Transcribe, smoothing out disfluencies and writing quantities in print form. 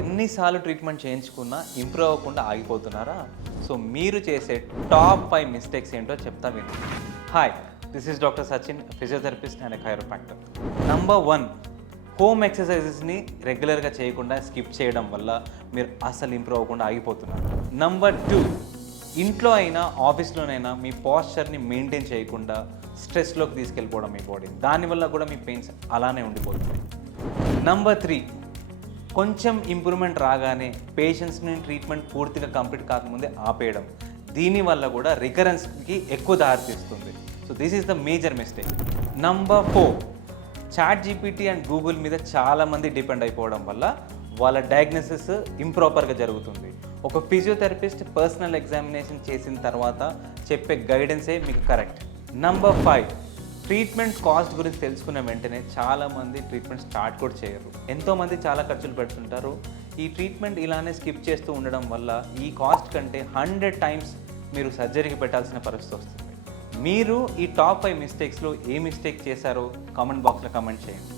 ఎన్నిసార్లు ట్రీట్మెంట్ చేయించుకున్నా ఇంప్రూవ్ అవ్వకుండా ఆగిపోతున్నారా? సో మీరు చేసే టాప్ 5 మిస్టేక్స్ ఏంటో చెప్తా విను. Hi, this is doctor Sachin, physiotherapist and chiropractor. Number 1, home ఎక్సర్సైజెస్ని రెగ్యులర్గా చేయకుండా స్కిప్ చేయడం వల్ల మీరు అసలు ఇంప్రూవ్ అవ్వకుండా ఆగిపోతున్నారు. నంబర్ 2, ఇంట్లో అయినా ఆఫీస్లోనైనా మీ పాస్చర్ని మెయింటైన్ చేయకుండా స్ట్రెస్లోకి తీసుకెళ్ళిపోవడం మీ బాడీని, దానివల్ల కూడా మీ పెయిన్స్ అలానే ఉండిపోతుంది. నంబర్ 3, కొంచెం ఇంప్రూవ్మెంట్ రాగానే పేషెంట్స్ని ట్రీట్మెంట్ పూర్తిగా కంప్లీట్ కాకముందే ఆపేయడం, దీనివల్ల కూడా రికరెన్స్కి ఎక్కువ దారితీస్తుంది. So this is the major mistake. Number 4, ChatGPT and Google మీద చాలామంది డిపెండ్ అయిపోవడం వల్ల వాళ్ళ డయాగ్నోసిస్ ఇంప్రాపర్గా జరుగుతుంది. ఒక ఫిజియోథెరపిస్ట్ పర్సనల్ ఎగ్జామినేషన్ చేసిన తర్వాత చెప్పే గైడెన్సే మీకు కరెక్ట్. నంబర్ 5, ట్రీట్మెంట్ కాస్ట్ గురించి తెలుసుకున్న వెంటనే చాలామంది ట్రీట్మెంట్ స్టార్ట్ కూడా చేయరు. ఎంతోమంది చాలా ఖర్చులు పెడుతుంటారు. ఈ ట్రీట్మెంట్ ఇలానే స్కిప్ చేస్తూ ఉండడం వల్ల ఈ కాస్ట్ కంటే 100 టైమ్స్ మీరు సర్జరీకి పెట్టాల్సిన పరిస్థితి వస్తుంది. మీరు ఈ టాప్ 5 మిస్టేక్స్లో ఏ మిస్టేక్ చేశారో కామెంట్ బాక్స్లో కామెంట్ చేయండి.